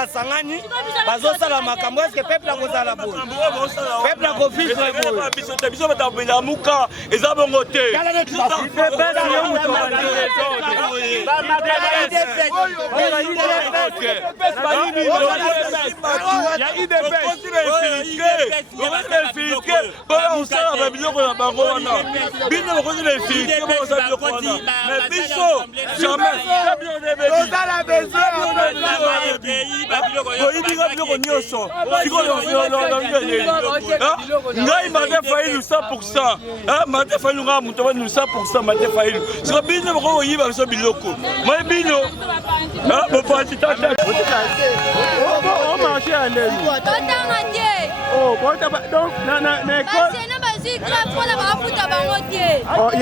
basangani bazosala makambo eske peuple akozala boye peuple akofifre boye biso batabela muka eza bongo te osala babiloko na bango wana bino bakozi na efilike bosala biloko wana mais biso jamais koyibika biloko nyonso ngai mate failu 100%. Mate failu nga mutu abani 100% mate failu siko bino bako koyiba biso biloko moi bino bopati tata o marché à l'aise donc na école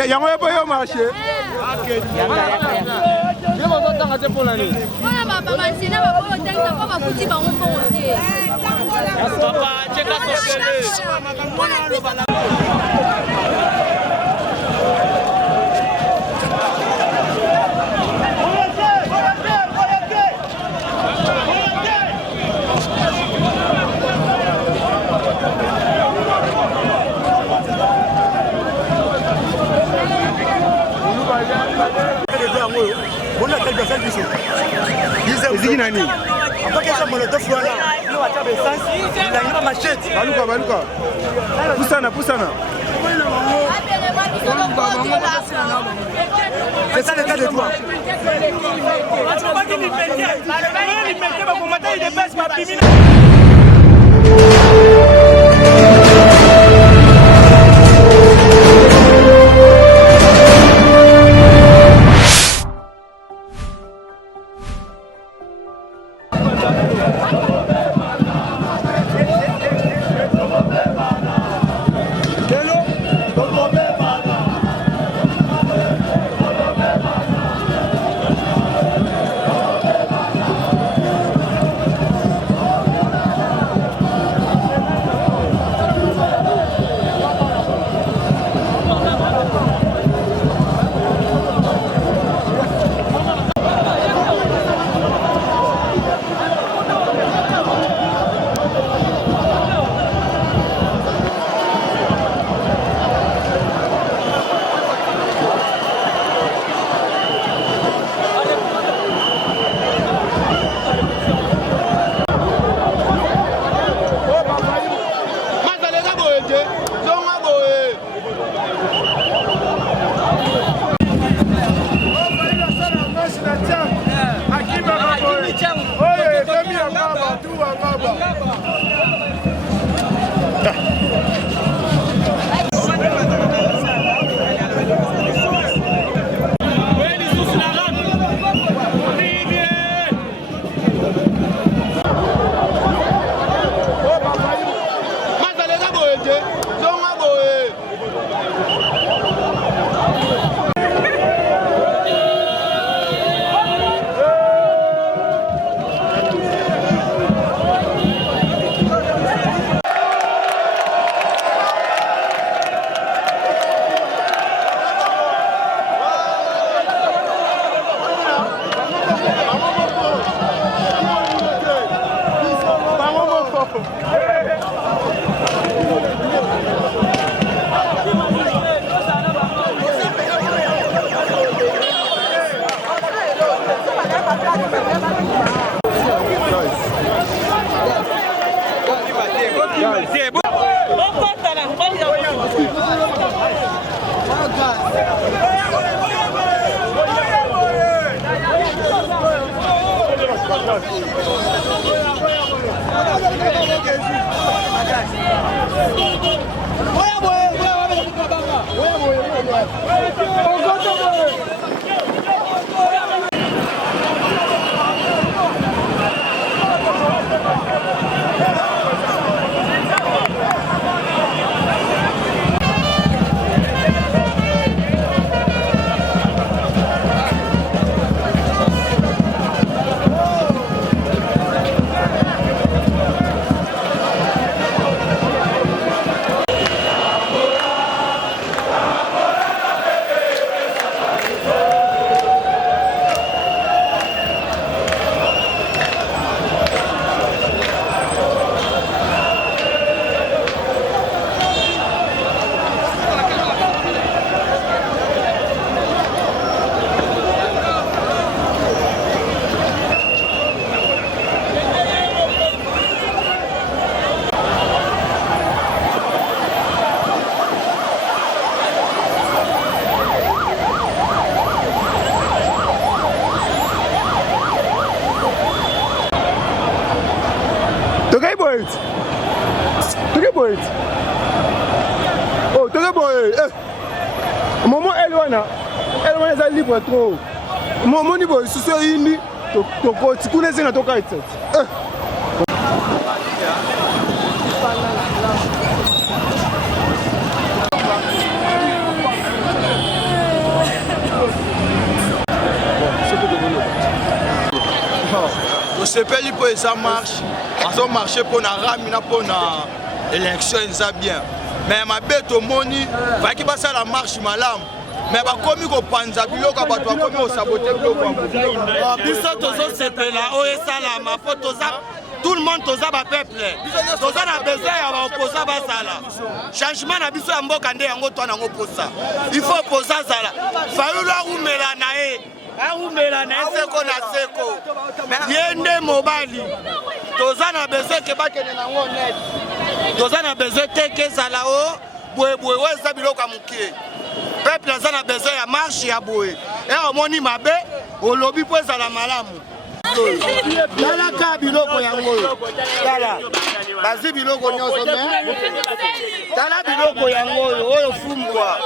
yango yebo yo marché baluka pusana c'est ça le cas de toi boy. Oh, très boy. Maman, elle est libre trop. Maman, il boy, ce soir, il dit, tu connais ça, tu connais ça. tosepeli mpo eza marche azomarche mpo na ramina mpo na élection eza bien mais mabe tomoni baki basala marche malamu mais bakomi kopanza biloko bato bakomi kosabote biloko biso tozosepela oyo esalama mpo toza tout le monde toza bapeuple toza na besoin ya baoposa bazala changement na biso ya mboka nde yango twana yango posa il faut oposa azala fayulu arumela na ye arumela na ye seko na seko ye nde mobali toza na besoin ke bakende nango net toza na besoin te ke ezala o boyeboye oyo eza biloko ya mokie peuple aza na besoin ya marche ya boye e omoni mabe olobi mpo ezala malamu talaka biloko yango oyo tala bazwi biloko nyonso me tala biloko yango oyo oyo fumbwa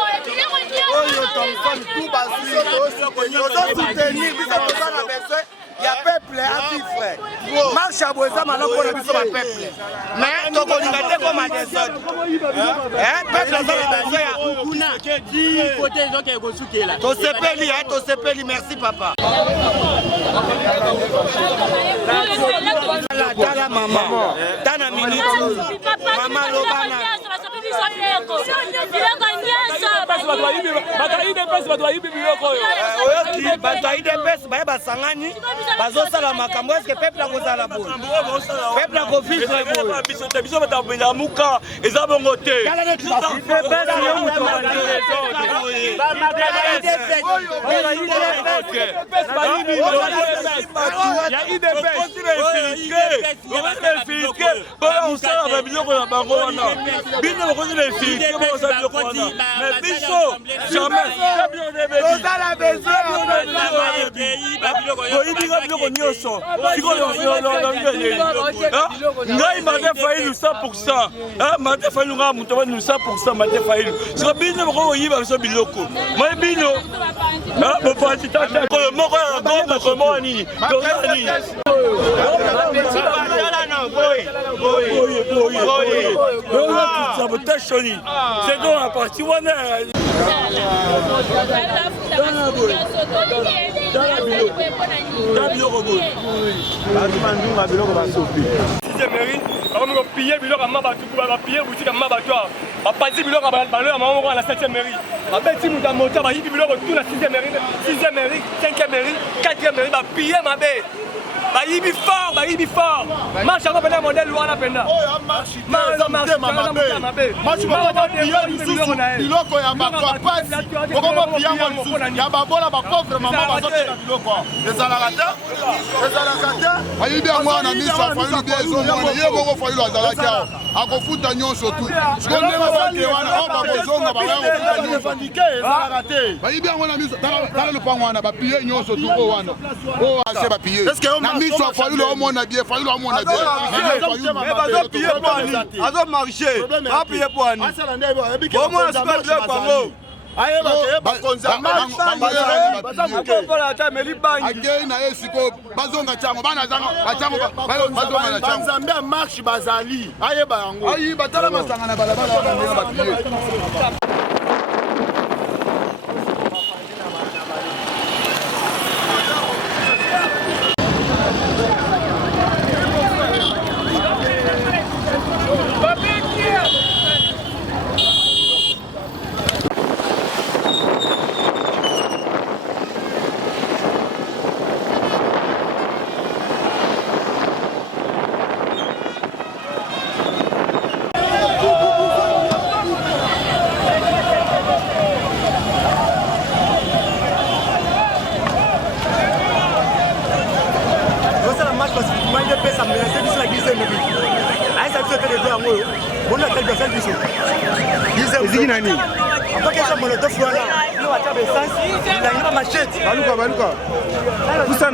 oyo tomson tu bazwi tozosoutenir biso toza na besoin ya peuple avivre marche ya boye eza malamu mpona biso bapeuple mais tokolinga te koma desordre peuple aza na besoin ya tosepeli merci papa tala mama tana minute mama lobana oyoki bato ya idps baye basangani bazosala makambo eske peuple akozala boye peuple akovivre boye biso batabela muka eza bongo te osala babiloko na bango wana bino bokozi na efilike bosala biloko wana mais biso jamais tozala besoin oyibika biloko nyonso ngai mate failu 100% mate failu ngaa moto abani 100% mate failu siko bino boko oyiba biso biloko moi bino bopanzi tata moko ya gomoko moko nini tozala nini sabotashoni c'est donc la partie wana bakomi kopille biloko ya mabatu bapille boutique ya mabatu bapasi biloko balo ya mama moko na 7e mairie babeti moto ya mota bayibi biloko tout na 6e mairie 6e mairie 5e mairie 4e mairie bapille mabe bayibi fort marche yango pena modele wana pena biloko ya bato ya pasi okomopiya yango lisusu ya babola bapauvre mama bazotela biloko ezalaka te bayibi yango wana miso afayulu bie ezomona ye moko fayulu azalaki awa akofuta nyonso tu siko ndenge bake wana o bakozonga bakaya kofuta nyonso bayibi yango na miso tala lopango wana bapiye nyonso tu o wana o ase bapiye na miso afayulu omona bie fayulu omona bie azo marché apiye poani omona siko biloko yango akei na ye siko bazonga tiango bana bazonga na tiango banzambe ya marche bazali ayeba yango ayiba tala masanga na balabala wana ndenge bapiye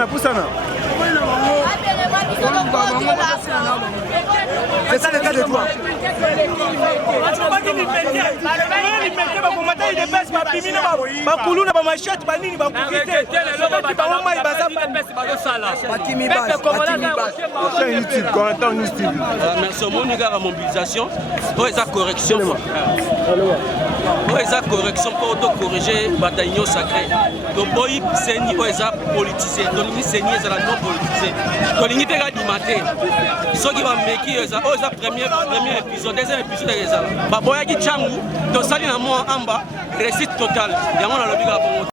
Pusana. C'est ça le cas de toi. Merci au monde à mobilisation pour esa correction pour esa correction pour auto-corriger bataillon sacré donc boy seni pour esa politisé donc ni seni esa la non politisé donc ni tega dimate ceux qui va meki esa premier épisode deuxième épisode esa ba boya ki changu to sali na mo amba réussite totale yango na lobi ka bongo.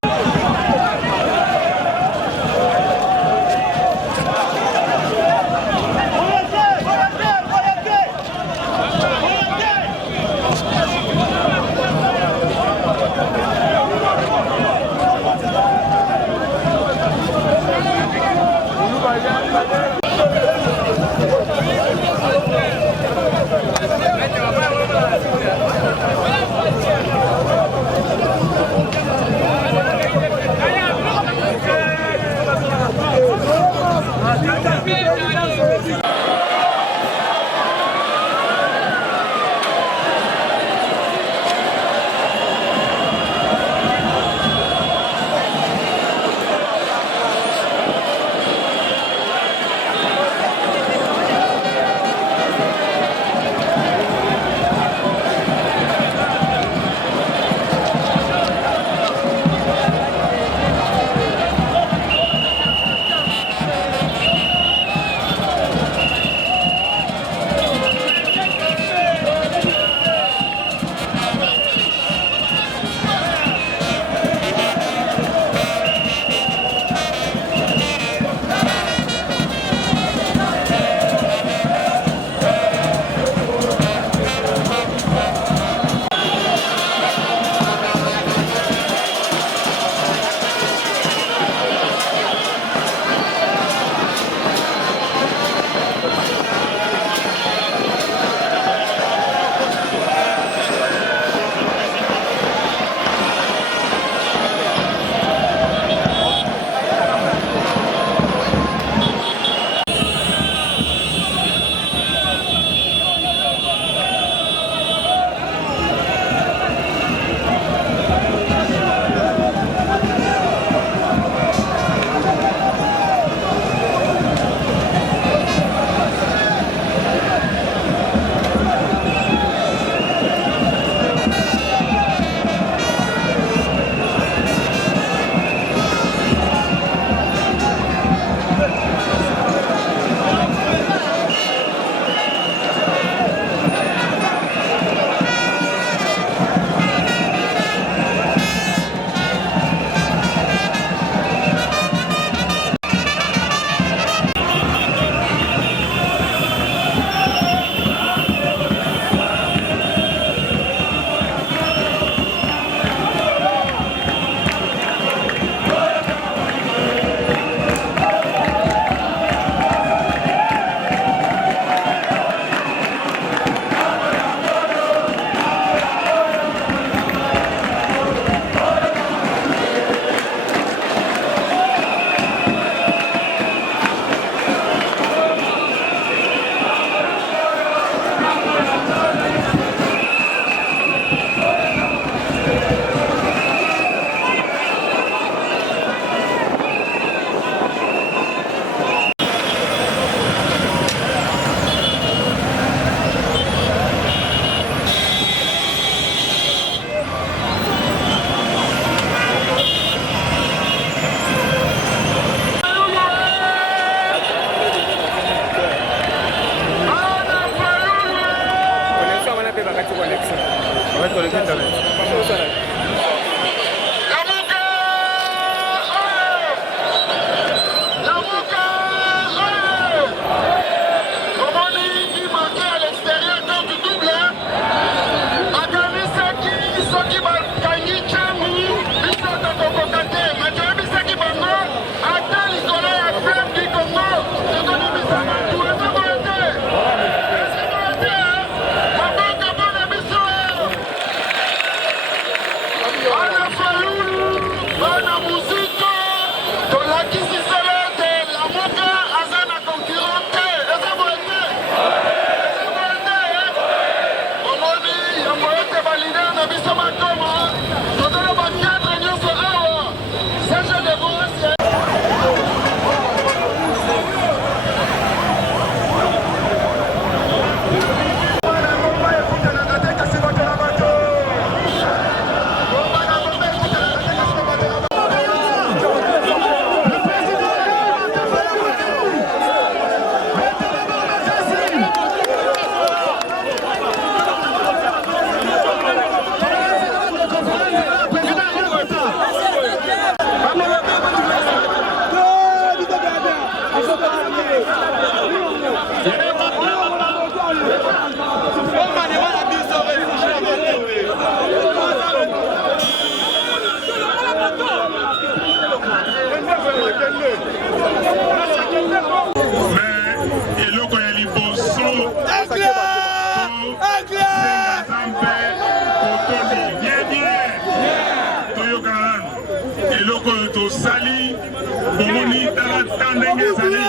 ata ndenge ezali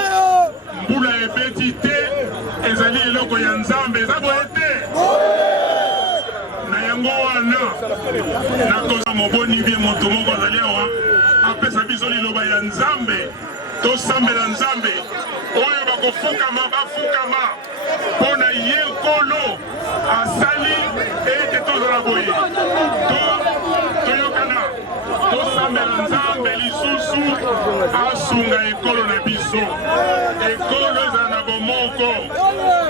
mbula ebeti te ezali eloko ya nzambe eza boye te na yango wana nakoza moboni bie moto moko azali awa apesa biso liloba ya nzambe tosambela nzambe oyo bakofukama bafukama mpo na ye nkolo asali ete tozala boye toyokana tosambela nzambe lisusu asunga ekolo na biso ekolo ezala na bomoko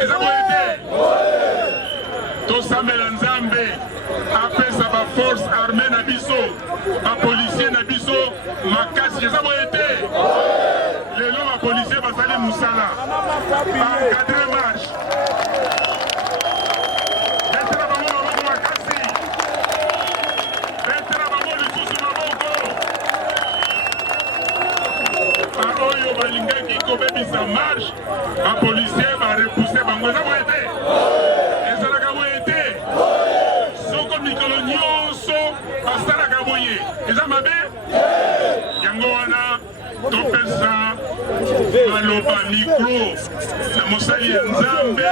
eza boye te tosambela nzambe apesa baforce armée na biso bapolisier na biso makasi eza boye te lelo bapolisier basali mosala baencadre marche betela bango maboko makasi betela bango lisusu maboko baoyo balingaki kobebisa marche bapolisier barepousse bango eza boye te ezalaka boye te soko mikolo nyonso basalaka boye eza mabe yango wana topesa maloba mikro na mosali ya nzambe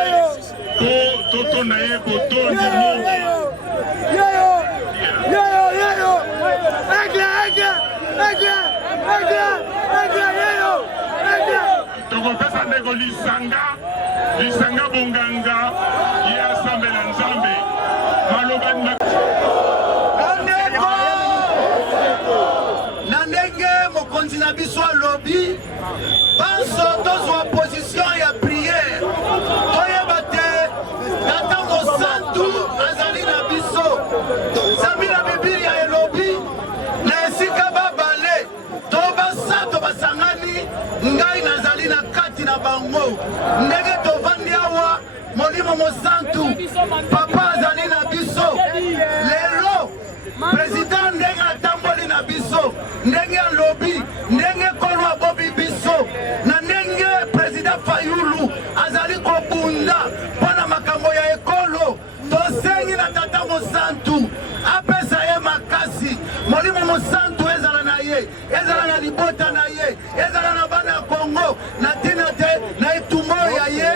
po totonda ye botondi mingi tokopesa ndeko lisanga bonganga ye asambela nzambe maloba na ndenge mokonzi na biso alobi banso tozwa position ya priere toyeba te tata mosantu azali na biso zambi na bibilia elobi na esika babale to basantu basangani ngai nazali na kati na bango ndenge tovandi awa molimo mosantu papa azali na biso lelo président ndenge atamboli na biso ndenge alobi ndenge kolo abobi biso na ndenge président Fayulu azali kobunda mpona makambo ya ekolo tosengi na tata mosantu apesa ye makasi molimo mosantu ezala na ye ezala na libota na ye ezala na bana ya Kongo na tina te na etumbo ya ye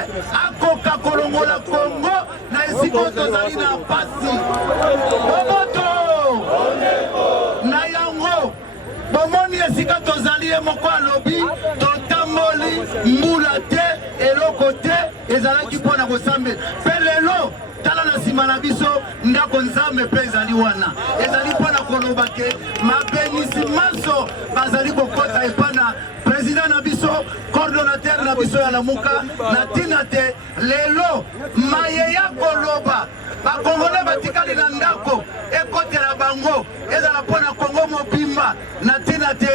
akoka kolongola Kongo na esiko tozali na pasi bomoto na yango bomoni esika tozali ye moko alobi totamboli mbula te eloko te ezalaki mpona kosambela mpe lelo tala na nsima na biso ndako nzambe mpe ezali wana ezali mpona koloba ke mabenisi maso bazali kokota epa na président na biso coordonnateur na biso ya lamuka na ntina te lelo maye ya koloba bakongole batikali na ndako ekotela bango ezala mpona kongo mobimba na ntina te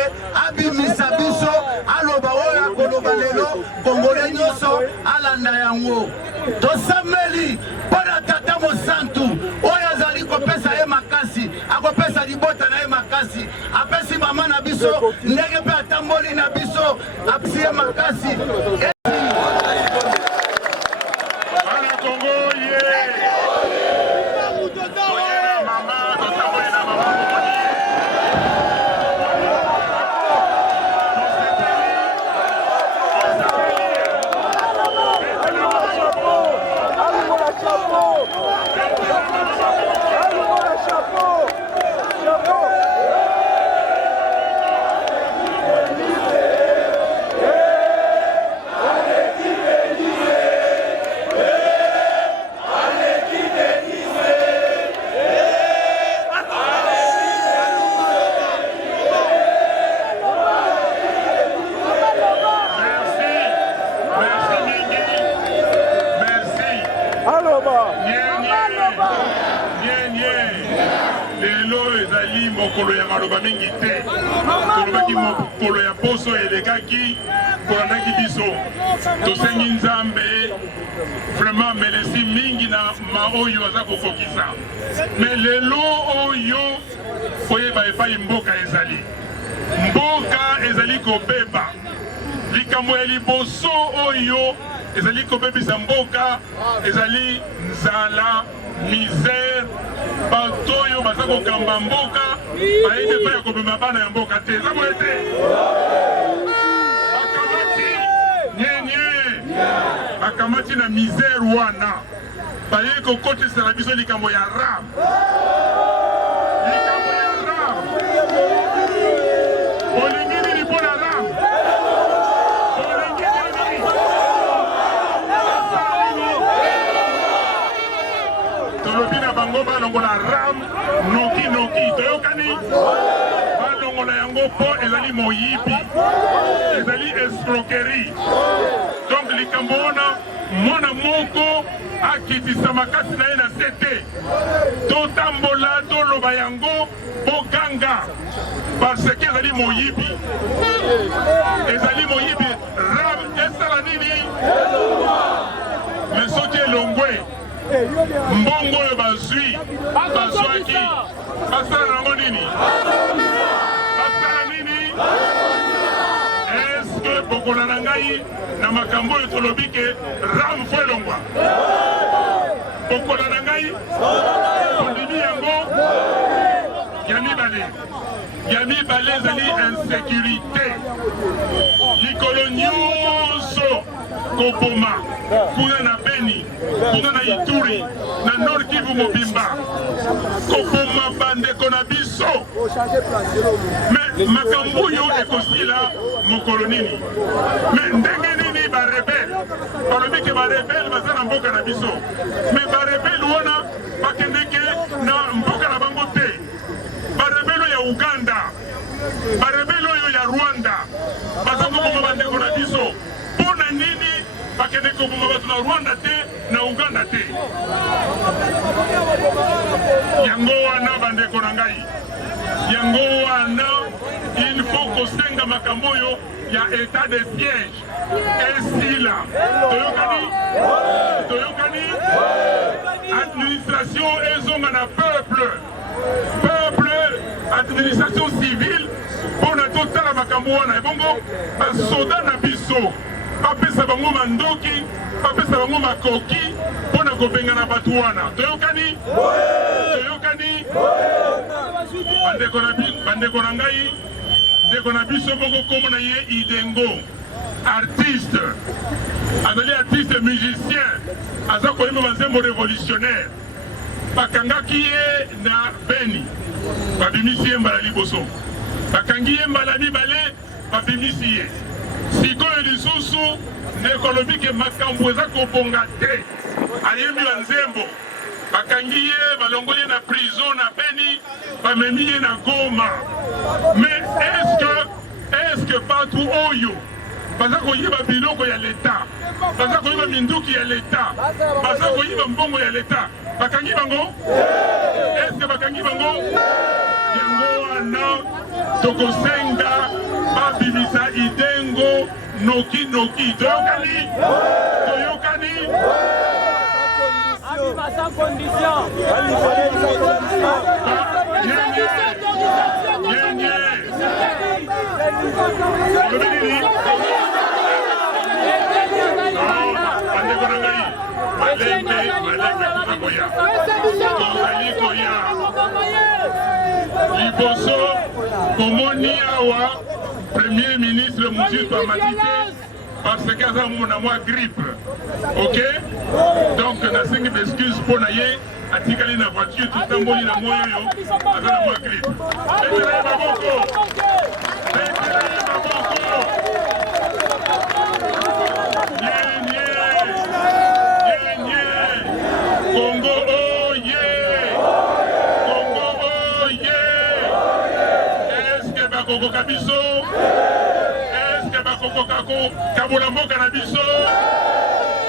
abimisa biso aloba oyo akoloba lelo kongole nyonso alanda yango tosambeli mpona tata mosantu oyo azali kopesa ye makasi akopesa libota na ye makasi apesi mama na biso ndenge mpe atamboli na biso apesi ye makasi mokolo ya maloba mingi te tolobaki mokolo ya poso elekaki kolandaki biso tosengi nzambe vraiment melesi mingi na maoyo aza kokokisa me lelo oyo koyeba epai mboka ezali kobeba likambo ya liboso oyo ezali kobebisa mboka ezali nzala misère bato oyo baza kokamba mboka bayebi epai ya kobema bana ya mboka te eza boye te bauti na misère wana baye kokotesela biso likambo ya ram olingi nini mpo na ram olingi nini tolobi na bango balongola ram noki toyokani balongola yango mpo ezali moyibi ezali escroquerie. Donc likambo wana mwana moko akitisa makasi na ye na sete totambola toloba yango boganga parce que ezali moyibi ram esala nini mais soki elongwe mbongo oyo bazwaki basala nango nini eske bokola na ngai na makambo oyo tolobi ke ram fo elongwa bokola na ngai tondimi yango ya mibale ezali insécurité likolo nyonso koboma kuna na Beni kuna na Ituri na Nord Kivu mobimba koboma bandeko na biso me makambo oyo ekosila mokolo nini me ndenge nini barebele balobi ke barebele baza na mboka na biso me barebele wana bakendeke na mboka na bango te barebele ya Uganda barebele oyo ya Rwanda baza koboma bandeko na biso mpona nini bakende koboma bato na Rwanda te na Uganda te yango wana bandeko na ngai yango wana il faut kosenga makambo oyo ya état de siège esila toyokani administration ezonga na peuple administration civile mpona totala makambo wana ebongo basoda na biso bapesa bango mandoki bapesa bango makoki mpona kobengana bato wana toyokani bandeko na ngai ndeko na biso moko kombo na ye Idengo artiste azali artiste musicien aza koyemba banzembo révolutionnaire bakangaki ye na Beni babimisi ye mbala liboso bakangi ye mbala mibale babimisi ye sikoyo lisusu ndeko alobi ke makambo eza kobonga te ayembi banzembo bakangi ye balongoli ye na prison na Beni bamemi ye na Goma. Mais est-ce que partout oyo baza koyiba biloko ya leta baza koyiba minduki ya leta baza koyiba mbongo ya leta bakangi bango est-ce que bakangi bango yango wana tokosenga babimisa Idengo noki toyokani sans condition. Liboso komoni awa premier ministre Moussis Amadité parce que aza mona mwa grippe. OK? Donc nasengi d'excuse pour naye atikali na voiture tutamboli na moyo yo aza na mwa grippe. Betele maboko. Congo oye! Congo oye! Est-ce que bakoko kabiso? Est-ce que bakoko kako kabola mboka na biso?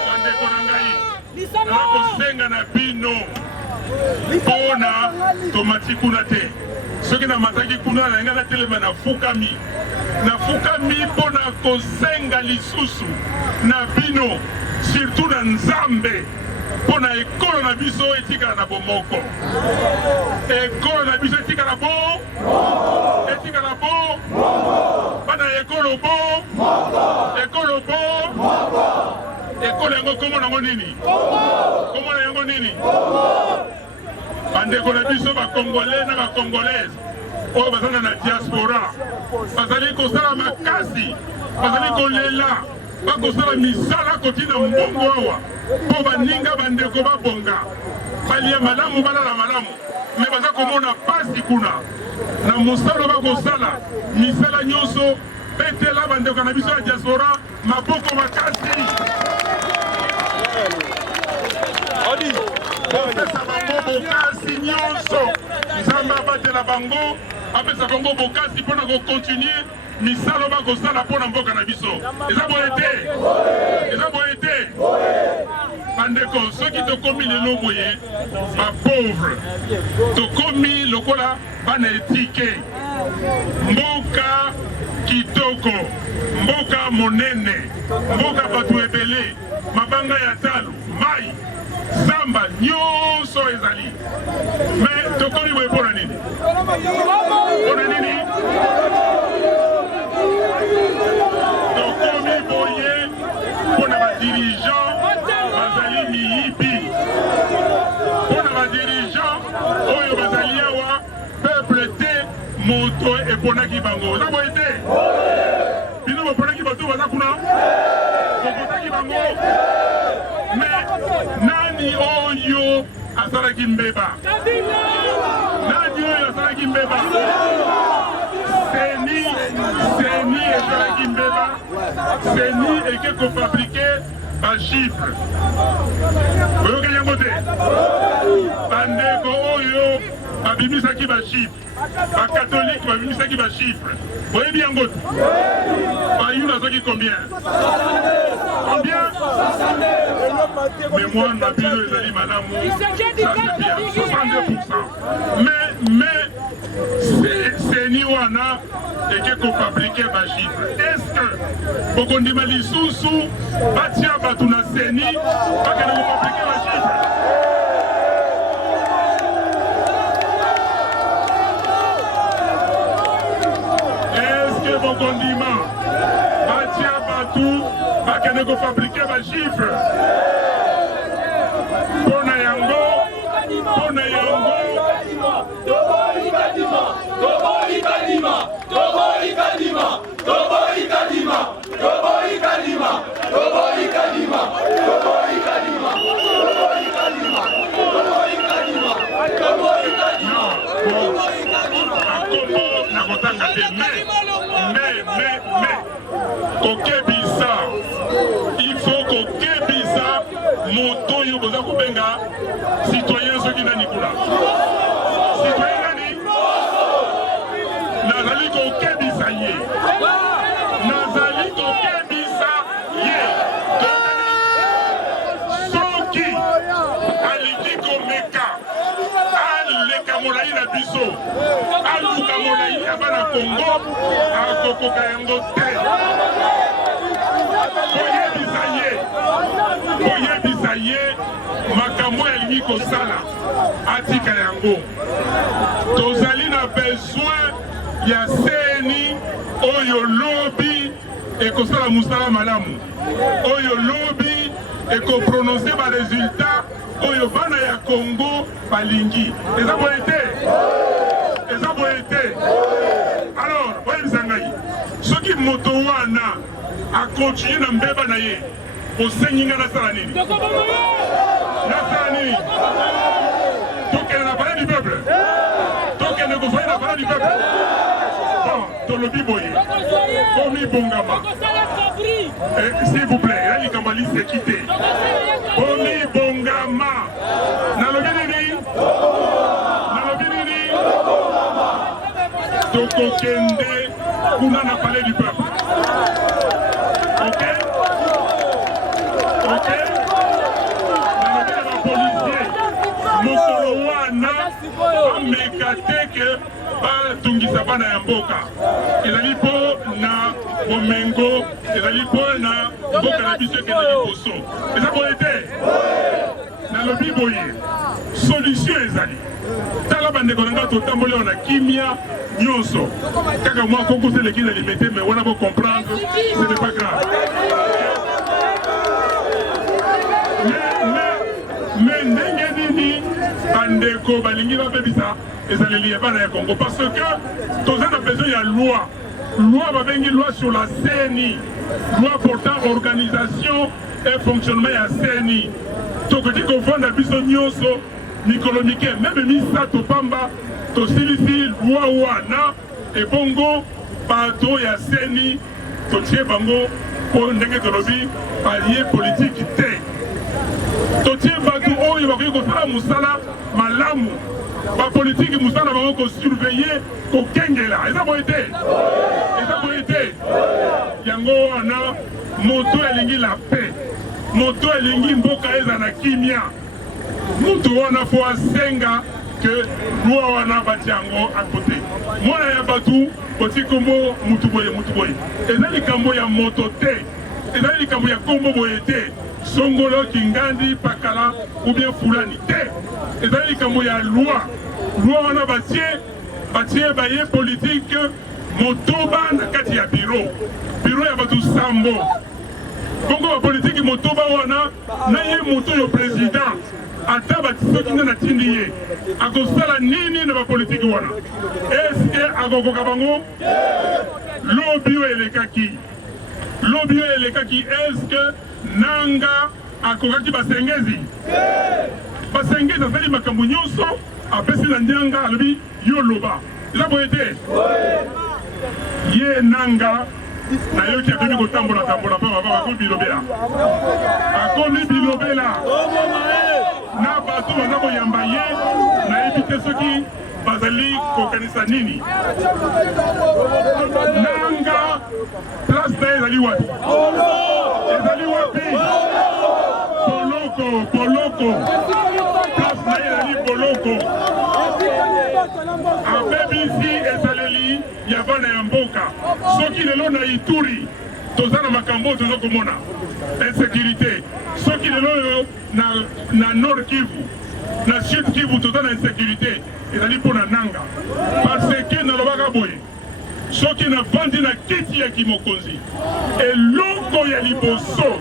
Bandeko na ngai. Nakosenga na bino. Pona tomati kuna te. Soki na mataki kuna na ngana telema na fukami. Na fukami pona kosenga lisusu na bino surtout na Nzambe. Pona ekolo na biso etikala na bomoko. Ekolo na biso etikala bo. Etikala bo. Bana ekolo bo. Ekolo bo. Ekolo yango komo nango nini? Komo na yango nini? Bandeko na biso ba Congolais na ba Congolaises. Oyo bazana na diaspora. Bazali kosala makasi. Bazali kolela. Bakosala misala kotina mbongo awa. mpo baninga bandeko babonga balia malamu balala malamu me baza komona pasi kuna na mosala bakosala misala nyonso betela bandeko na biso ya diaspora maboko makasi kopesa bango bokasi nyonso nzambe abatela bango apesa bango bokasi mpona kokontinue misala bakosala mpona mboka na biso eza boye te eza boye te bandeko soki tokomi lelo boye bapauvre tokomi lokola bana etike mboka kitoko mboka monene mboka bato ebele mabanga ya talo mai zamba nyonso ezali me tokomi boye mpona nini mpona nini tokomi boye mpona badirigant bazali miyibi mpona badirigant oyo bazali awa peuple te moto eponaki bango oza boye te bino boponaki bato baza kuna bokotaki bango me nani oyo asalaki mbeba nani oyo asalaki mbeba seni ezalaki mbeba seni eke kofabrike bachiffre oyokeli yango te bandeko oyo babimisaki bachiffre bakatholike babimisaki bachiffre oyebi yango te bayuna azoki combien mais moi na bino ezali malamu ça c'est bien 62% mais seni wana eke kofabrike bachiffre est-ce que bokondima lisusu batia bato na seni bakende kofabrike bachiffre est-ce que bokondima batia bato bakende kofabrike bachiffre mpona yango nakotanga te mais kokebisa il faut kokebisa moto oyo boza kobenga citoyen soki nani kuna citoyen nani nazali kokebisa ye nazali kokebisa ye soki aliki komeka aleka molai na biso aluka molai ya bana kongo akokoka yango te oyebisa ye makambo alingi kosala atika yango tozali na besoin ya seni oyo lobi ekosala mosala malamu oyo lobi ekoprononce baresultat oyo bana ya kongo balingi eza boye te eza boye te alors oyebisa ngai soki moto wana akontinue na mbeba na ye osengi nga nasala nini nasala nini tokende na palais du peuple tokende kozwai na palais du peuple bon tolobi boye omibongama s'il vous plaît ya likambo aliseki te omibongama nalobi nini nalobi nini tokokende kuna na palais du peuple ok ok nalobela bapolisier mokolo wana ameka te ke batungisa bana ya mboka ezali mpo na bomengo ezali mpo na mboka na biso ekende liboso eza boye te nalobi boye solution ezali tala bandeko na nga totamboli awa na kimia nyonso kaka mwa konkosi eleki na limete mais wana bocomprendre ce n'est pas grave mais ndenge nini bandeko balingi bapebisa ezaleli ya bana ya Congo parce que toza na besoin ya loi loi babengi loi sur la CNI, loi portant organisation et fonctionnement ya CNI. Tokoki kovanda biso nyonso mikolo mike meme misato pamba tosilisi loi wana ebongo bato ya CNI totie bango po ndenge tolobi allié politique te. Totie bato oyo bakoki kosala musala malamu bapolitiki musala bango kosurveille kokengela eza boye te yango wana moto elingi la paix, moto elingi mboka eza na kimia, mutu wana fo asenga ke loi wana bati yango akote mwana ya batu boti kombo mutu boye eza likambo ya moto te, eza likambo ya kombo boye te, Songolo Kingandi Pakala ou bien Fulani te, eza likambo ya loi wana batie baye politique motoba na kati ya biro ya batu sambo bongo ba politique motoba wana na ye moto yo président ata batisoki nde na tindi ye akosala nini na bapolitiki wana eske akokoka bango lobi oyo elekaki eske nanga akokaki basengezi asali makambo nyonso apesi na ndianga alobi yo loba eza boye te ye nanga nayoki akomi kotambola mpa baba akomi bilobela na bato baza koyamba ye nayebi te soki bazali kokanisa nini nanga place na ye ezali wapi poloko place na ye ezali poloko abebisi ezaleli ya bana ya mboka soki lelo na Ituri toza na makambo toza komona insécurité, soki lelo na Nord Kivu na Sud Kivu toza na insécurité ezali mpo na nanga parce que nalobaka boye soki navandi na kiti ya kimokonzi eloko ya liboso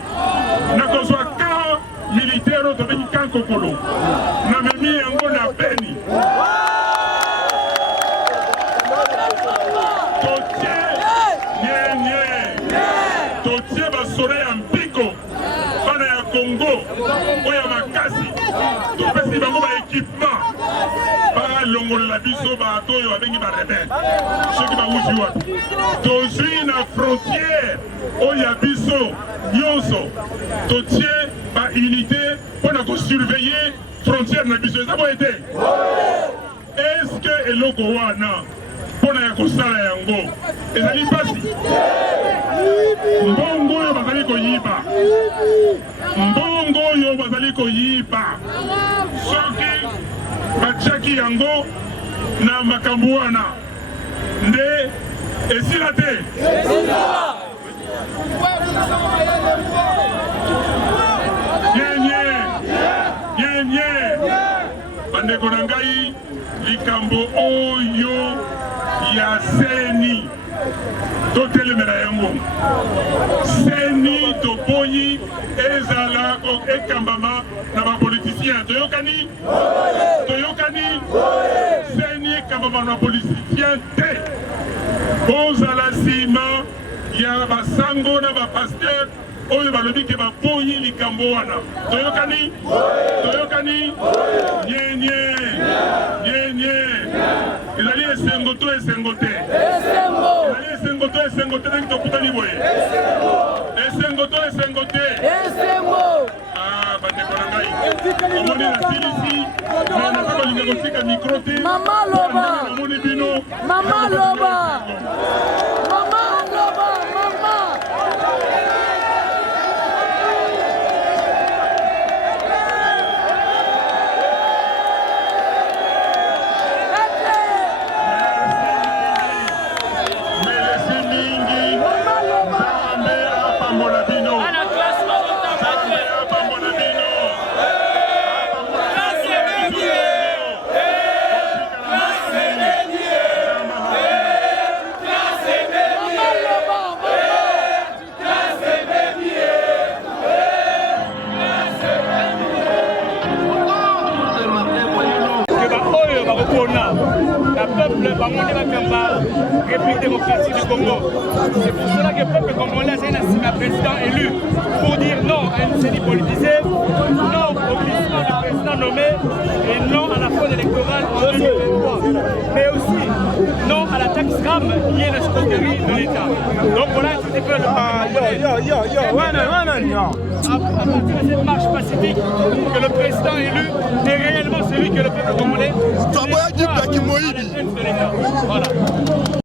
nakozwa ka militaire oyo tobengi kankokolo namemi yango na Beni totie basole ya mpiko bana ya Congo oyo ya makasi topesi bango baekipement balongolela biso bato oyo babengi barebele soki bawuti wapi tozwi na frontière oyo ya biso nyonso totie baunité mpona kosurveille frontière na biso eza boye te eske eloko wana mpona ya kosala yango ezali mpasi mbongo oyo bazali koyiba soki batiaki yango na makambo wana nde esila te bandeko na ngai likambo oyo ya CNI totelemela yango CNI toboyi ezala ekambama na bapolitisien toyokani CNI ekambama na bapolitisien te bozala nsima ya basango na bapaster oyo balobi ke baboyi likambo wana toyokani nyenye ezali esengo to esengo te ndenge tokutani boye esengo te bandeko na ngai omoni nasilisi naza kolinga kosika mikro te namoni bino Congo. C'est pour cela que le peuple congolais a un président élu pour dire non à une CENI politisée, non au glissement du président nommé et non à la fraude électorale en 2023. Mais aussi non à la taxe RAM qui est l'escroquerie de l'État. Donc voilà un petit peu le à partir de cette marche pacifique que le président élu est réellement celui que le peuple congolais. Voilà.